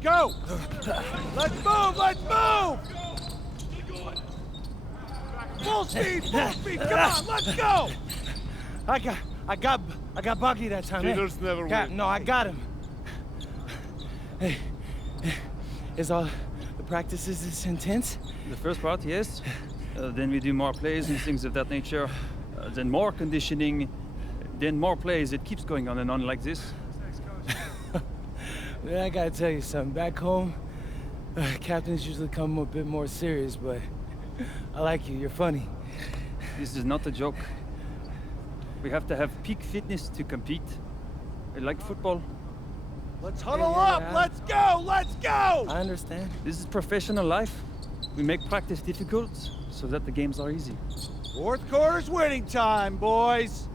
Go! Let's move! Let's move! Full speed! Full speed! Come on, let's go! I got Bucky that time. Cheaters never win. No, I got him. Hey, is all the practices this intense? The first part, yes. Then we do more plays and things of that nature. Then more conditioning. Then more plays. It keeps going on and on like this. Man, I gotta tell you something. Back home, captains usually come a bit more serious, but I like you. You're funny. This is not a joke. We have to have peak fitness to compete. Like football. Let's huddle up! Let's go! Let's go! I understand. This is professional life. We make practice difficult so that the games are easy. Fourth quarter's winning time, boys.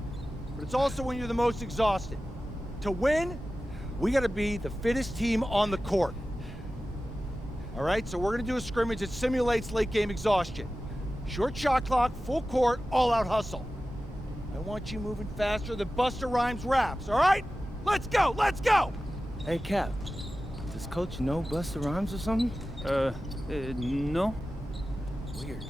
But it's also when you're the most exhausted. To win, we gotta be the fittest team on the court. All right, so we're gonna do a scrimmage that simulates late game exhaustion. Short shot clock, full court, all out hustle. I want you moving faster than Busta Rhymes raps, all right? Let's go, let's go! Hey, Cap. Does Coach know Busta Rhymes or something? No. Weird.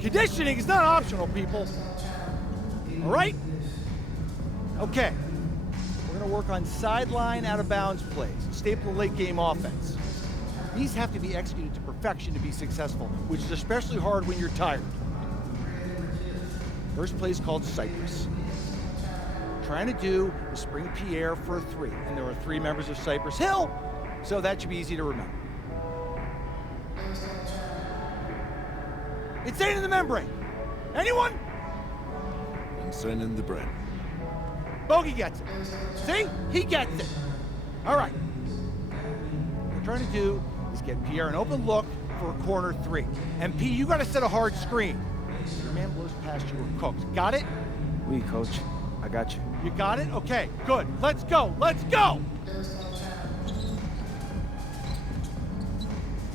Conditioning is not optional, people. All right? Okay, we're gonna work on sideline out-of-bounds plays, staple of late-game offense. These have to be executed to perfection to be successful, which is especially hard when you're tired. First play is called Cypress. What we're trying to do is spring Pierre for a 3, and there are 3 members of Cypress Hill, so that should be easy to remember. Insane in the membrane. Anyone? Insane in the brain. Bogey gets it. See? He gets it. All right. What we're trying to do is get Pierre an open look for a corner 3. And P, you got to set a hard screen. If your man blows past you, we're cooked. Got it? Oui, coach. I got you. You got it? Okay, good. Let's go. Let's go.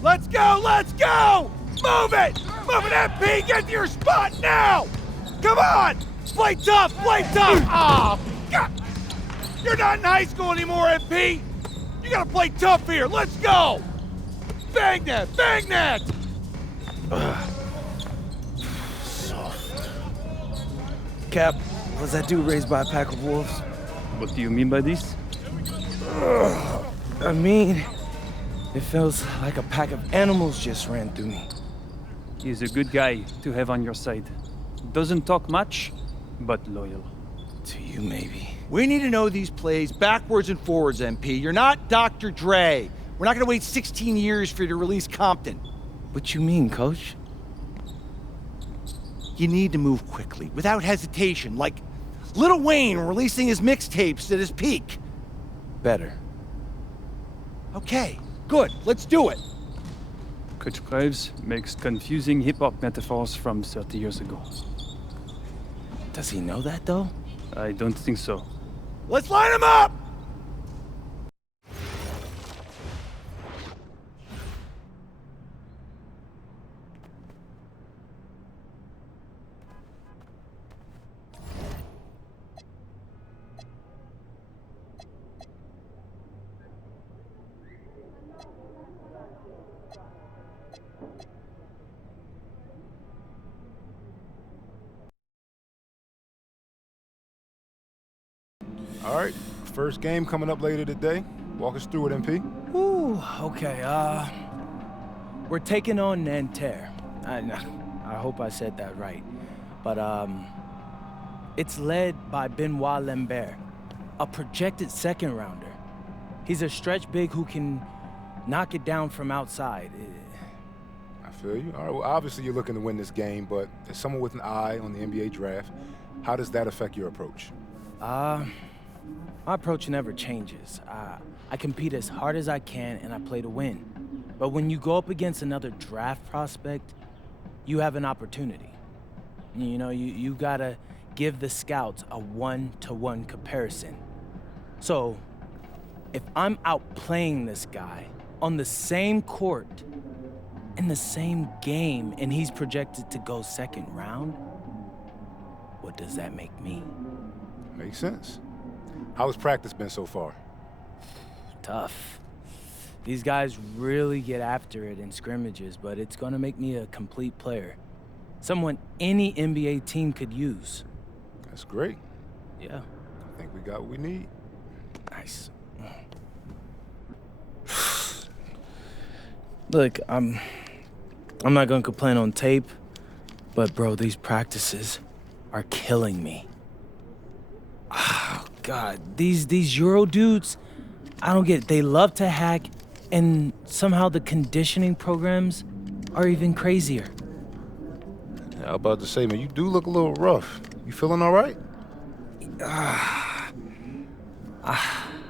Let's go. Let's go. Move it. Move it, MP. Get to your spot now. Come on. Play tough. Play tough. Oh, God. You're not in high school anymore, MP. You got to play tough here. Let's go. Bang that. Bang that. Cap, was that dude raised by a pack of wolves? What do you mean by this? I mean, it feels like a pack of animals just ran through me. He's a good guy to have on your side. Doesn't talk much, but loyal. To you, maybe. We need to know these plays backwards and forwards, MP. You're not Dr. Dre. We're not going to wait 16 years for you to release Compton. What you mean, coach? You need to move quickly, without hesitation, like Lil Wayne releasing his mixtapes at his peak. Better. Okay, good. Let's do it. Coach Graves makes confusing hip-hop metaphors from 30 years ago. Does he know that, though? I don't think so. Let's line them up! All right, first game coming up later today. Walk us through it, MP. Ooh, okay, we're taking on Nanterre. I hope I said that right. But, it's led by Benoit Lambert, a projected second rounder. He's a stretch big who can knock it down from outside. I feel you. All right, well, obviously you're looking to win this game, but as someone with an eye on the NBA draft, how does that affect your approach? My approach never changes. I compete as hard as I can and I play to win. But when you go up against another draft prospect, you have an opportunity. You know, you gotta give the scouts a one-to-one comparison. So, if I'm outplaying this guy on the same court, in the same game, and he's projected to go second round, what does that make me? Makes sense. How has practice been so far? Tough. These guys really get after it in scrimmages, but it's gonna make me a complete player. Someone any NBA team could use. That's great. Yeah. I think we got what we need. Nice. Look, I'm not gonna complain on tape, but bro, these practices are killing me. Oh, God, these Euro dudes, I don't get it. They love to hack, and somehow the conditioning programs are even crazier. Yeah, I was about to say, man, you do look a little rough. You feeling all right?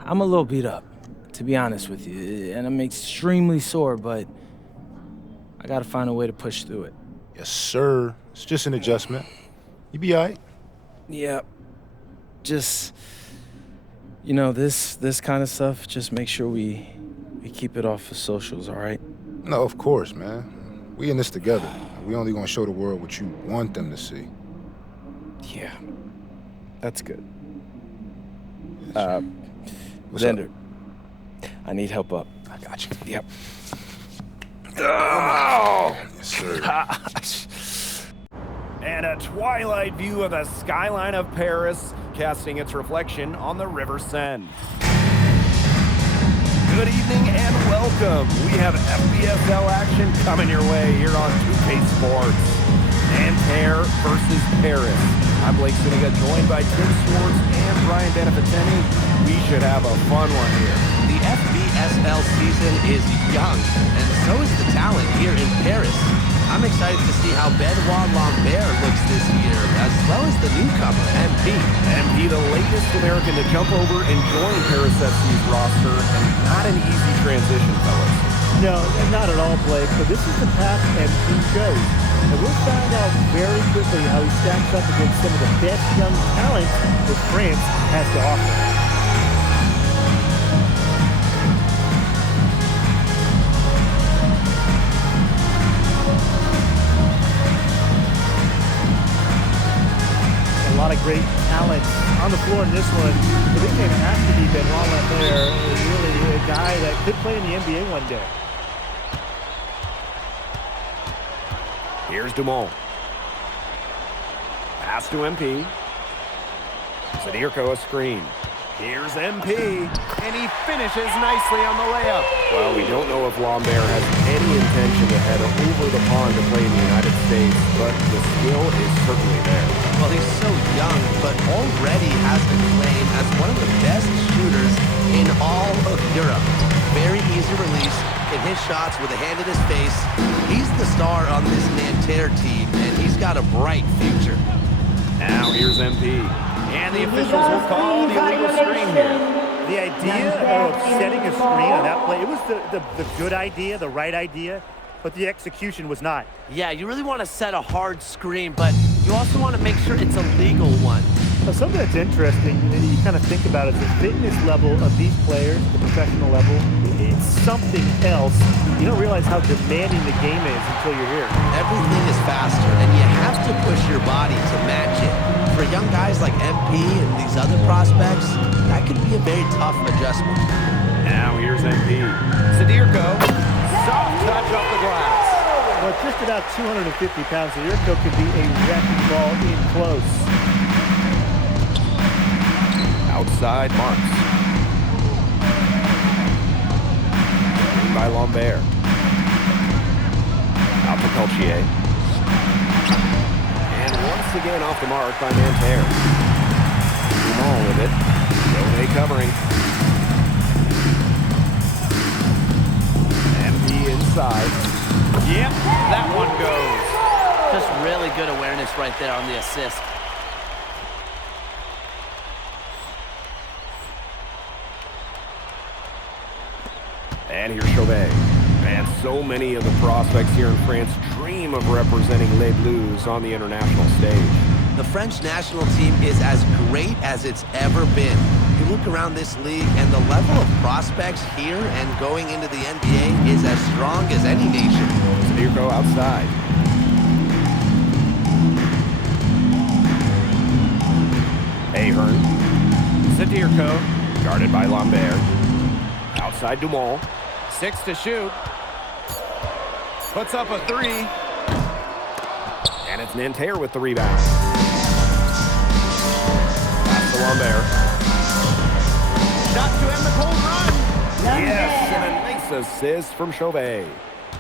I'm a little beat up, to be honest with you, and I'm extremely sore, but I gotta find a way to push through it. Yes, sir. It's just an adjustment. You be all right. Yeah, just, you know, this kind of stuff, just make sure we keep it off the socials, all right? No, of course, man. We in this together. We only gonna show the world what you want them to see. Yeah, that's good. What's Xander, up? I need help up. I got you. Yep. Oh! Yes, sir. And a twilight view of the skyline of Paris, casting its reflection on the River Seine. Good evening and welcome. We have FBSL action coming your way here on 2K Sports. Nanterre versus Paris. I'm Blake Zuniga, joined by Tim Swartz and Brian Beneficeni. We should have a fun one here. The FBSL season is young, and so is the talent here in Paris. I'm excited to see how Benoit Lambert looks this year, as well as the newcomer, MP. MP, the latest American to jump over and join Paris FC's roster, and not an easy transition, fellas. No, not at all, Blake, but this is the path MP chose. And we'll find out very quickly how he stacks up against some of the best young talent that France has to offer. A lot of great talent on the floor in this one. The big name has to be Benoit Lambert, really a guy that could play in the NBA one day. Here's Dumont. Pass to MP. Sadirko a screen. Here's MP. And he finishes nicely on the layup. Well, we don't know if Lambert has any intention to head over the pond to play in the United States, but the skill is certainly there. Well, he's so young, but already has been claimed as one of the best shooters in all of Europe. Very easy release, can hit shots with a hand in his face. He's the star on this Nanterre team, and he's got a bright future. Now here's MP. And the officials will call the illegal screen here. The idea of setting a screen on that play, it was the good idea, the right idea, but the execution was not. Yeah, you really want to set a hard screen, but you also want to make sure it's a legal one. Well, something that's interesting, you kind of think about it, the fitness level of these players, the professional level, it's something else. You don't realize how demanding the game is until you're here. Everything is faster, and you have to push your body to match it. For young guys like MP and these other prospects, that could be a very tough adjustment. Now here's MP. Sadirko, soft touch off the glass. Well, just about 250 pounds, Sadirko could be a wrecking ball in close. Outside Marks. By Lambert. Out to Peltier. And once again off the mark by Nanterre. Dumont with it. Jove covering. MP inside. Yep, that one goes. Just really good awareness right there on the assist. And here's Chauvet. And so many of the prospects here in France dream of representing Les Bleus on the international stage. The French national team is as great as it's ever been. You look around this league and the level of prospects here and going into the NBA is as strong as any nation. Sadirko outside. Ahern. Sadirko, guarded by Lambert. Outside Dumont. 6 to shoot. Puts up a 3. And it's Nanterre with the rebound. Pass to Lambert. Shot to end the cold run. Yes, and a nice assist from Chauvet.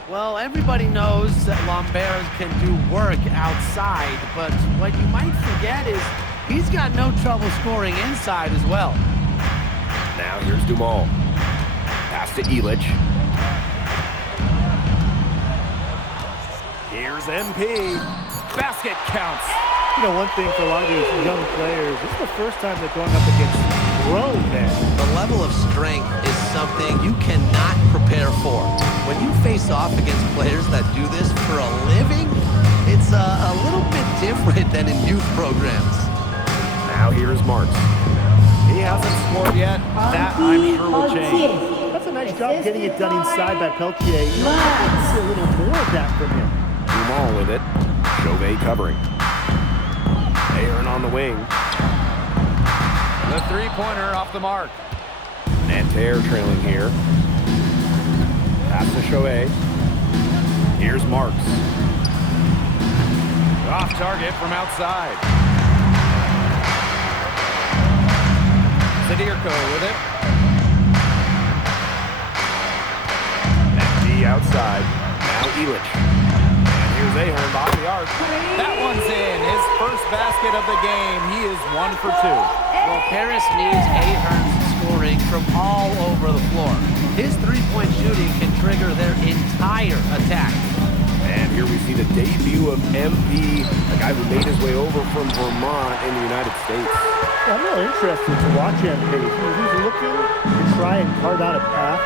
Well, everybody knows that Lambert can do work outside, but what you might forget is he's got no trouble scoring inside as well. Now here's Dumont. Pass to Illich. Here's MP. Basket counts. You know, one thing for a lot of these young players, this is the first time they're going up against grown men. The level of strength is something you cannot prepare for. When you face off against players that do this for a living, it's a little bit different than in youth programs. Now here's Marks. He hasn't scored yet. That, I'm sure, will change. That's a nice job getting it done inside by Peltier. You know, I'd like to see a little more of that from him. Dumont with it. Chauvet covering. Ahern on the wing. The three-pointer off the mark. Nanterre trailing here. Pass to Chauvet. Here's Marks. Off target from outside. Zadirko with it. MP outside. Now Elich. And here's Ahern behind the arc. That one's in. His first basket of the game. He is 1 for 2. Well, Paris needs Ahern's scoring from all over the floor. His three-point shooting can trigger their entire attack. And here we see the debut of MP, a guy who made his way over from Vermont in the United States. Yeah, I'm really interested to watch MP. He's looking to try and carve out a path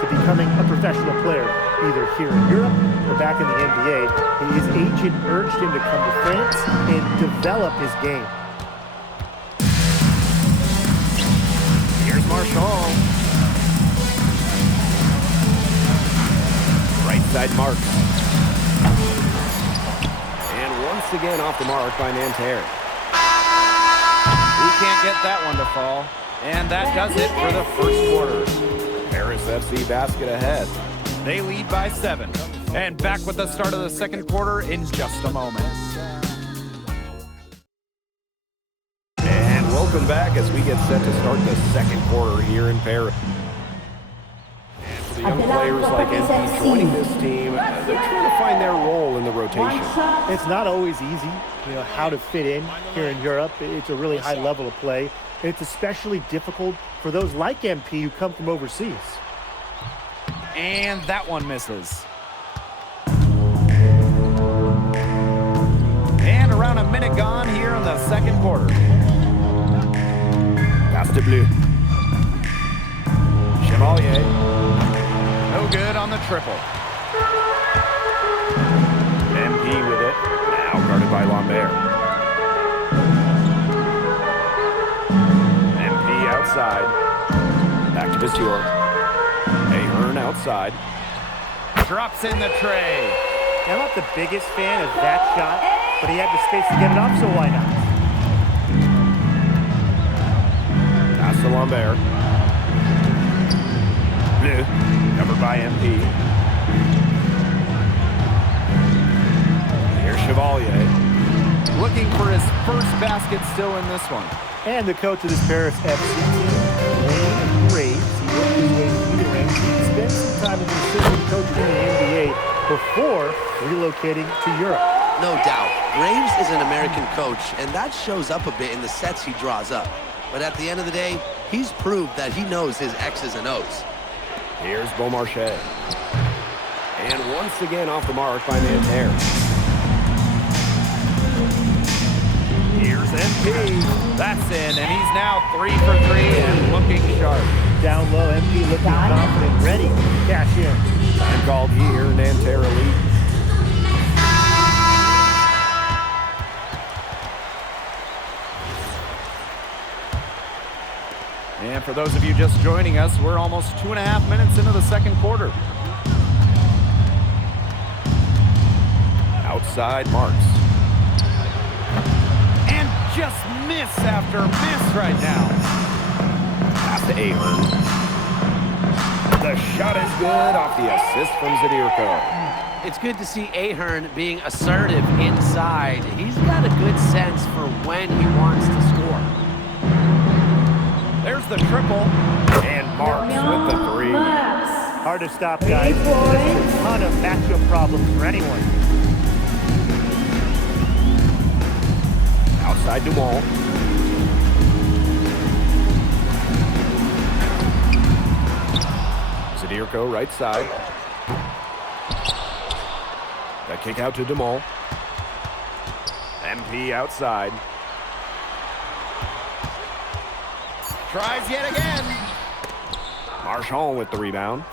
to becoming a professional player, either here in Europe or back in the NBA. His agent urged him to come to France and develop his game. Here's Marshall. Right side Marks. And once again off the mark by Nanterre. He can't get that one to fall. And that does it for the first quarter. Paris FC basket ahead. They lead by 7. And back with the start of the second quarter in just a moment. And welcome back as we get set to start the second quarter here in Paris. And for the young players like MP joining this team, they're trying to find their role in the rotation. It's not always easy, how to fit in here in Europe. It's a really high level of play. It's especially difficult for those like MP who come from overseas. And that one misses. And around a minute gone here in the second quarter. Pass to Bleu. Chevalier. No good on the triple. MP with it. Now guarded by Lambert. MP outside. Back to Batur. Ahern outside. Drops in the tray. I'm not the biggest fan of that shot, but he had the space to get it off, so why not? Pass to Lambert. Bleu. Covered by MP. Here's Chevalier. Looking for his first basket still in this one. And the coach of this Paris FC team, Wayne Graves, he worked his way through the ranks. He spent some time as an assistant coach in the NBA before relocating to Europe. No doubt. Graves is an American coach, and that shows up a bit in the sets he draws up. But at the end of the day, he's proved that he knows his X's and O's. Here's Beaumarchais. And once again off the mark by Nanterre. Here's MP. That's in, and he's now 3 for 3 and looking sharp. Down low, MP looking confident, ready to cash in. Time called here, Nanterre lead. And for those of you just joining us, we're almost 2.5 minutes into the second quarter. Outside Marks. And just miss after miss right now. Pass to Ahern. The shot is good off the assist from Zadirko. It's good to see Ahern being assertive inside. He's got a good sense for when he wants to score. There's the triple. And Marks with the 3. Hard to stop, guys. There's a ton of matchup problems for anyone. Outside Dumont. Zadirko right side. That kick out to Dumont. MP outside. Tries yet again. Marchand with the rebound.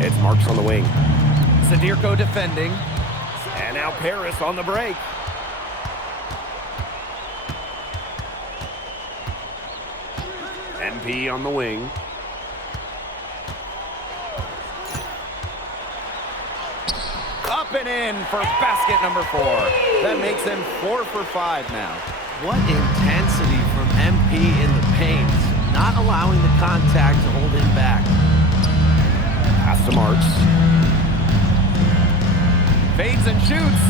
It's Marks on the wing. Zadirko defending. And now Paris on the break. MP on the wing. Up and in for basket number 4. That makes him 4 for 5 now. What intensity from MP in the paint, not allowing the contact to hold him back. Pass to Marks. Fades and shoots.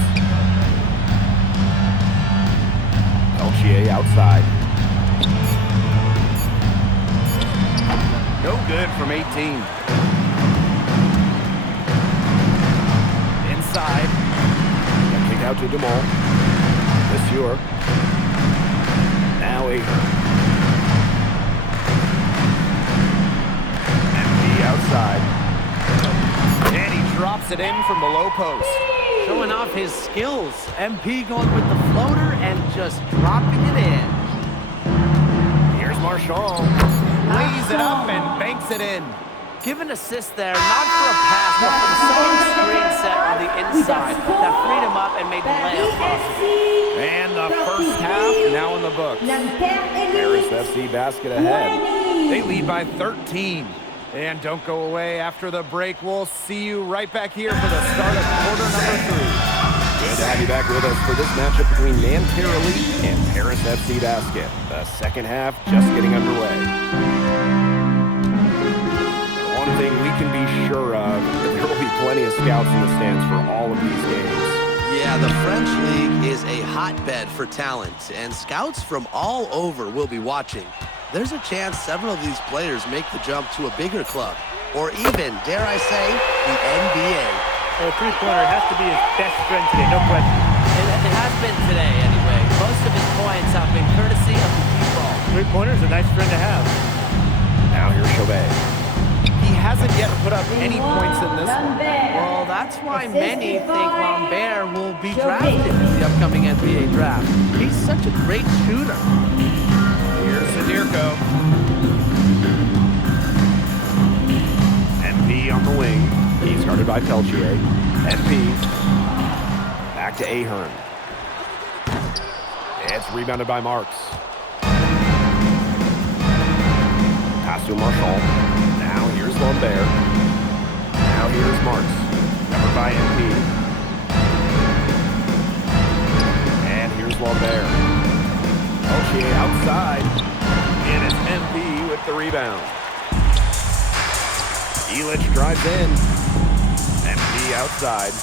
Peltier outside. No good from 18. Inside. Kick out to DeMol. Monsieur. Now Ahern. MP outside. And he drops it in from the low post. Showing off his skills. MP going with the floater and just dropping it in. Here's Marchand. Lays it up and banks it in. Give an assist there, not for a pass, but for the second screen set on the inside that freed him up and made the layup possible. And the first half now in the books. Paris FC basket ahead. They lead by 13. And don't go away after the break. We'll see you right back here for the start of quarter number 3. Good to have you back with us for this matchup between Nanterre Elite and Paris FC Basket. The second half just getting underway. One thing we can be sure of, there will be plenty of scouts in the stands for all of these games. Yeah, the French League is a hotbed for talent, and scouts from all over will be watching. There's a chance several of these players make the jump to a bigger club, or even, dare I say, the NBA. Well, three-pointer has to be his best friend today, no question. It has been today, anyway. Most of his points have been courtesy of the deep ball. Three-pointer is a nice friend to have. Now here's Chauvet. He hasn't yet put up any points in this one. Well, that's why many think Lambert will be drafted in the upcoming NBA draft. He's such a great shooter. Here's Sadirko. MP on the wing. He's guarded by Peltier. MP. Back to Ahern. It's rebounded by Marks. Pass to Marchand. Now here's Lambert. Now here's Marks. Covered by MP. And here's Lambert. Peltier outside. And it's MP with the rebound. Elich drives in. MP outside.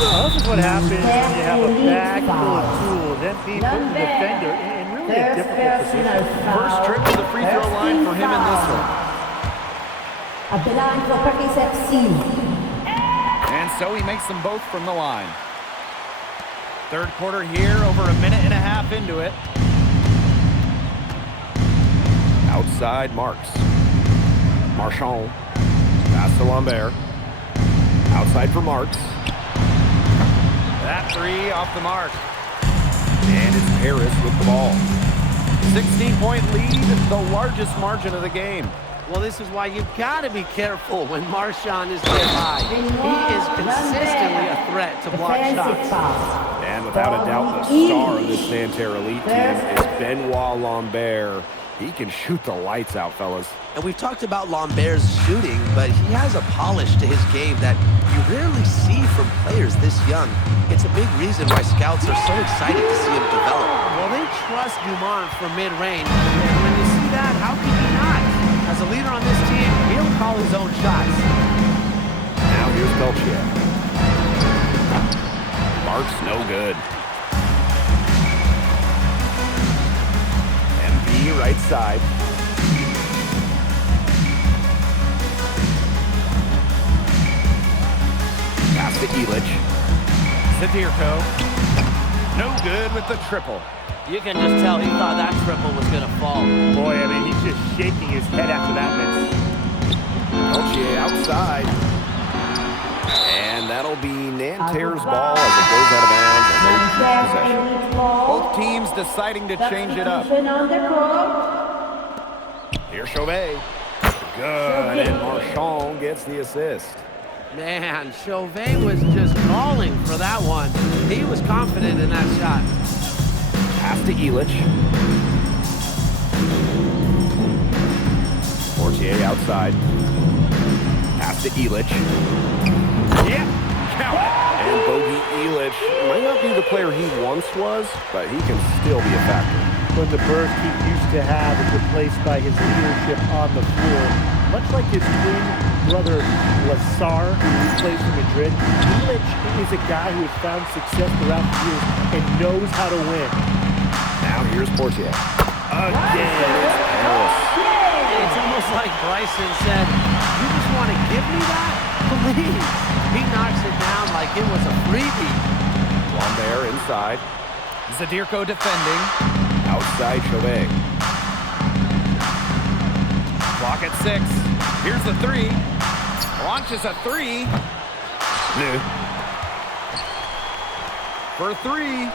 Well, this is what happens when you have a bag full of tools. MP put the defender in really a difficult position. First trip to the free throw line for him in this one. And so he makes them both from the line. Third quarter here, over a minute and a half into it. Outside Marks. Marchand. Pass to Lambert. Outside for Marks. That three off the mark. And it's Paris with the ball. 16-point lead, the largest margin of the game. Well, this is why you've got to be careful when Marchand is nearby. He is consistently a threat to block shots. And without a doubt, the star of this Nanterre Elite team is Benoit Lambert. He can shoot the lights out, fellas. And we've talked about Lambert's shooting, but he has a polish to his game that you rarely see from players this young. It's a big reason why scouts are so excited to see him develop. Well, they trust Dumont from mid-range, and when you see that, how can you not? As a leader on this team, he'll call his own shots. Now here's Peltier. Marks no good. MP right side. Pass to Elich. Sadirko. No good with the triple. You can just tell he thought that triple was going to fall. Boy, I mean, he's just shaking his head after that miss. Peltier outside. And that'll be Nanterre's ball as it goes out of bounds and they keep possession. Both teams deciding to change it up. Here's Chauvet. Good, and Marchand gets the assist. Man, Chauvet was just calling for that one. He was confident in that shot. Pass to Elich. Portier outside. Pass to Elich. Yeah, count it. And Bogey Elich might not be the player he once was, but he can still be a factor. When the burst he used to have is replaced by his leadership on the floor. Much like his twin, brother Lazar, who plays for Madrid. Ilic is a guy who has found success throughout the years and knows how to win. Now here's Portier. Again, it's Paris. It's almost like Bryson said, you just want to give me that? Please. He knocks it down like it was a freebie. Lambert inside. Zadirko defending. Outside Chauvet. Clock at 6. Here's the 3. Launches a 3. For 3.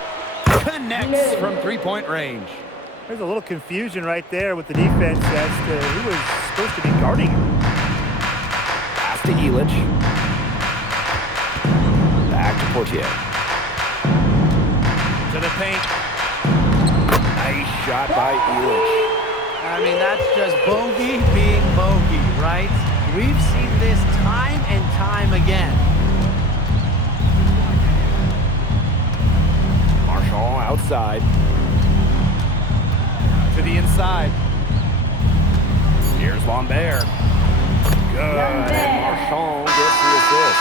Connects from three-point range. There's a little confusion right there with the defense as to who was supposed to be guarding him. Pass to Ilic. Back to Portier. To the paint. Nice shot by Ilic. I mean, that's just bogey being bogey, right? We've seen this time and time again. Marchand outside. To the inside. Here's Lambert. Good, and Marchand gets the assist.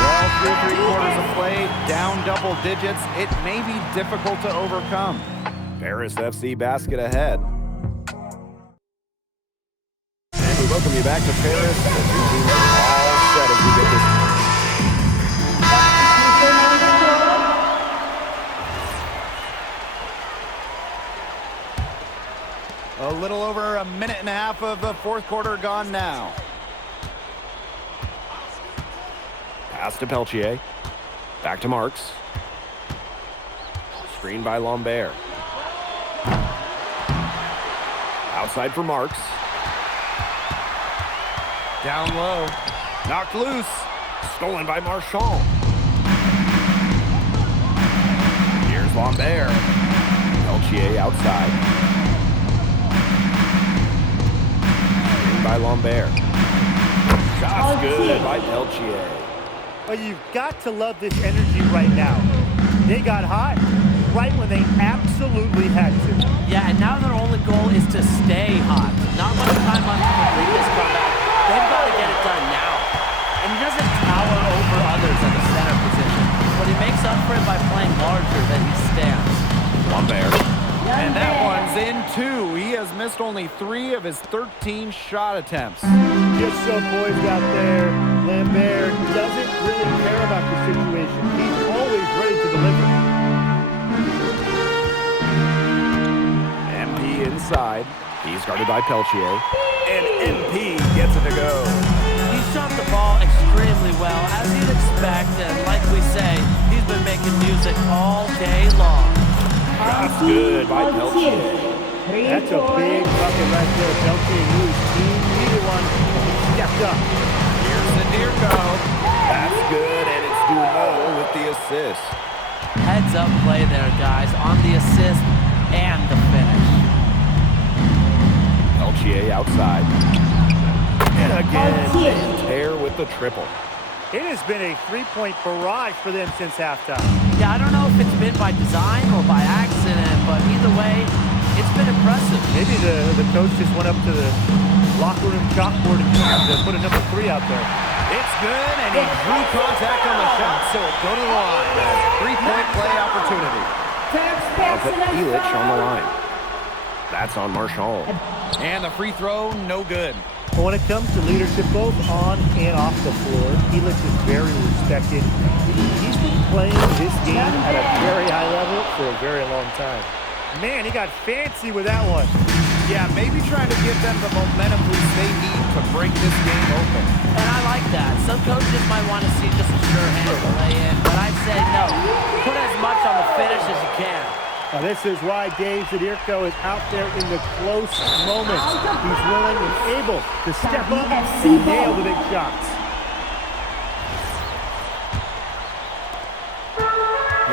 Well, through 3/4 of play, down double digits. It may be difficult to overcome. Paris FC basket ahead. And we welcome you back to Paris. The two teams are all set as we get this. A little over a minute and a half of the 4th quarter gone now. Pass to Peltier. Back to Marks. Screen by Lambert. Outside for Marks. Down low. Knocked loose. Stolen by Marchand. Here's Lambert. Peltier outside. Screen by Lambert. Shot's good by Peltier. Well, you've got to love this energy right now. They got hot right when they absolutely had to. Yeah, and now their only goal is to stay hot. Not much time left to complete this comeback. They've got to get it done now. And he doesn't tower over others at the center position, but he makes up for it by playing larger than he stands. Lambert. And that one's in 2. He has missed only 3 of his 13 shot attempts. Just so poised out there. Lambert doesn't really care about the situation. He's always ready to deliver. MP inside. He's guarded by Peltier. And MP gets it to go. He shot the ball extremely well, as you'd expect, and like we say, he's been making music all day long. Shot's good by Peltier. That's a big bucket right there. Peltier knew his team needed one. He stepped up. Here's Zadirko. That's good, and it's Dumont with the assist. Heads up play there, guys, on the assist and the finish. Peltier outside. And again, Tear with the triple. It has been a three-point barrage for them since halftime. Yeah, I don't know if it's been by design or by accident, but either way, it's been impressive. Maybe the coach just went up to the locker room chalkboard and put a number 3 out there. It's good, and he drew contact on the shot, so it'll go to the line. A 3-point play opportunity. I'll put Ilic on the line. That's on Marchand. And the free throw, no good. But when it comes to leadership, both on and off the floor, Ilic is very respected. He's been playing this game at a very high level for a very long time. Man, he got fancy with that one. Yeah, maybe trying to give them the momentum boost they need to break this game open. And I like that. Some coaches might want to see just a sure hand to lay in, but I'd say no. Put as much on the finish as you can. Now this is why Dave Zadirko is out there in the close moments. He's willing and able to step up and nail the big shots.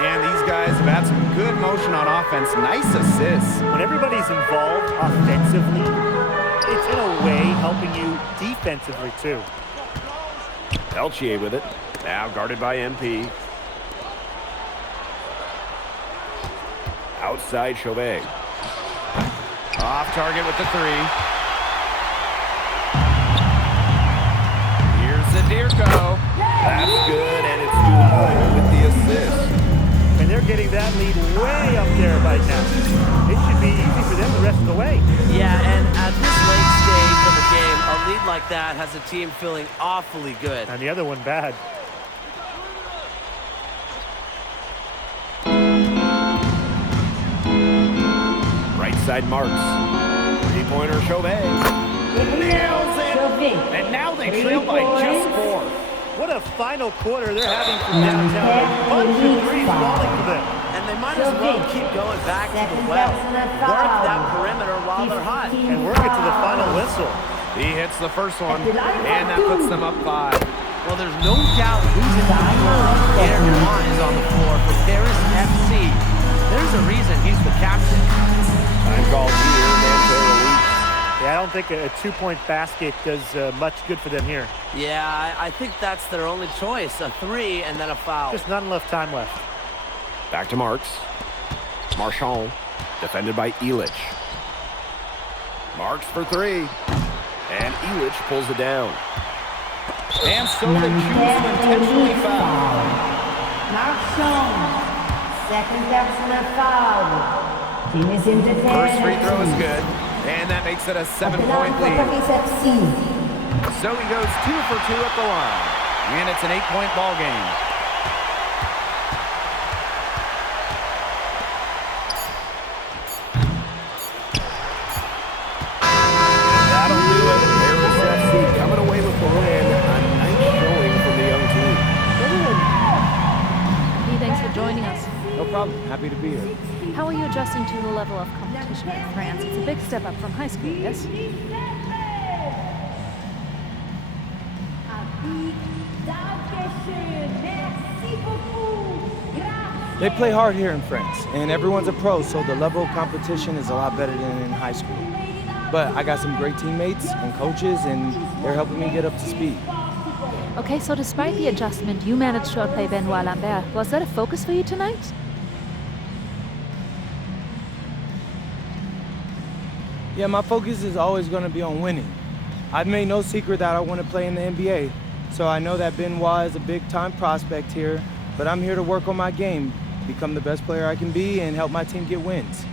And these guys have had some good motion on offense. Nice assists. When everybody's involved offensively, it's in a way helping you defensively too. Peltier with it. Now guarded by MP. Outside Chauvet. Off target with the 3. getting that lead way up there right now. It should be easy for them the rest of the way. Yeah, and at this late stage of the game, a lead like that has a team feeling awfully good. And the other one bad. Right side marks. Three-pointer Chauvet. Nails it! And now they trail by just 4. What a final quarter they're having from downtown. A bunch of threes falling for them. And they might as well keep going back to the well. Work that perimeter while they're hot. And work it to the final whistle. He hits the first one, and that puts them up 5. Well, there's no doubt who's in the floor. Aaron Durant is on the floor for Paris FC. There's a reason he's the captain. Time called here, Montero. Yeah, I don't think a two-point basket does much good for them here. Yeah, I think that's their only choice. A 3 and then a foul. Just not enough time left. Back to Marks. Marchand, defended by Elich. Marks for 3. And Elich pulls it down. And so they choose to intentionally foul. Marchand, second personal foul. Team is in the First free throw is good, and that makes it a 7-point lead. So he goes 2 for 2 at the line, and it's an 8-point ball game. That'll do it. Paris FC coming away with the win. A nice showing from the young team. Hey, thanks for joining us. No problem. Happy to be here. How are you adjusting to the level of competition in France? It's a big step up from high school, yes? They play hard here in France, and everyone's a pro, so the level of competition is a lot better than in high school. But I got some great teammates and coaches, and they're helping me get up to speed. Okay, so despite the adjustment, you managed to outplay Benoit Lambert. Was that a focus for you tonight? Yeah, my focus is always going to be on winning. I've made no secret that I want to play in the NBA, so I know that Benoit is a big-time prospect here, but I'm here to work on my game, become the best player I can be, and help my team get wins.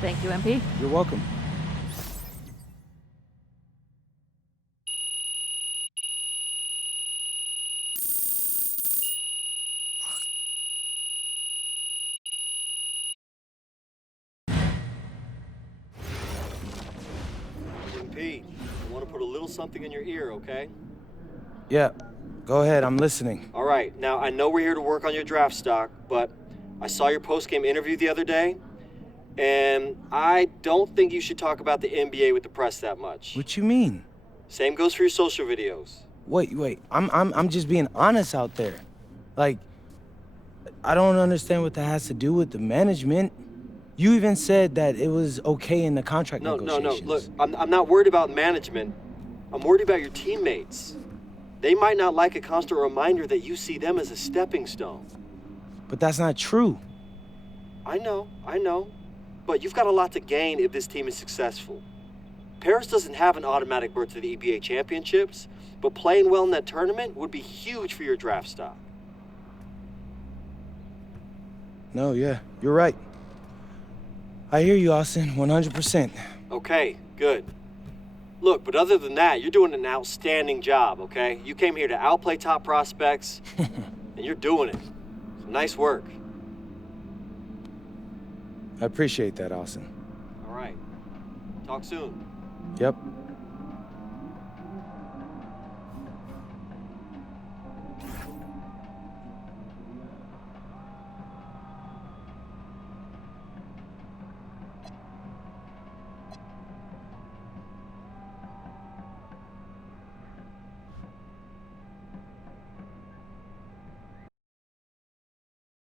Thank you, MP. You're welcome. Pete, I want to put a little something in your ear, okay? Yeah, go ahead, I'm listening. All right, now I know we're here to work on your draft stock, but I saw your post-game interview the other day, and I don't think you should talk about the NBA with the press that much. What you mean? Same goes for your social videos. Wait, I'm just being honest out there. Like, I don't understand what that has to do with the management. You even said that it was okay in the contract negotiations. No, look, I'm not worried about management. I'm worried about your teammates. They might not like a constant reminder that you see them as a stepping stone. But that's not true. I know. But you've got a lot to gain if this team is successful. Paris doesn't have an automatic berth to the EBA championships, but playing well in that tournament would be huge for your draft stock. No, yeah, you're right. I hear you, Austin, 100%. Okay, good. Look, but other than that, you're doing an outstanding job, okay? You came here to outplay top prospects, and you're doing it. So nice work. I appreciate that, Austin. All right. Talk soon. Yep.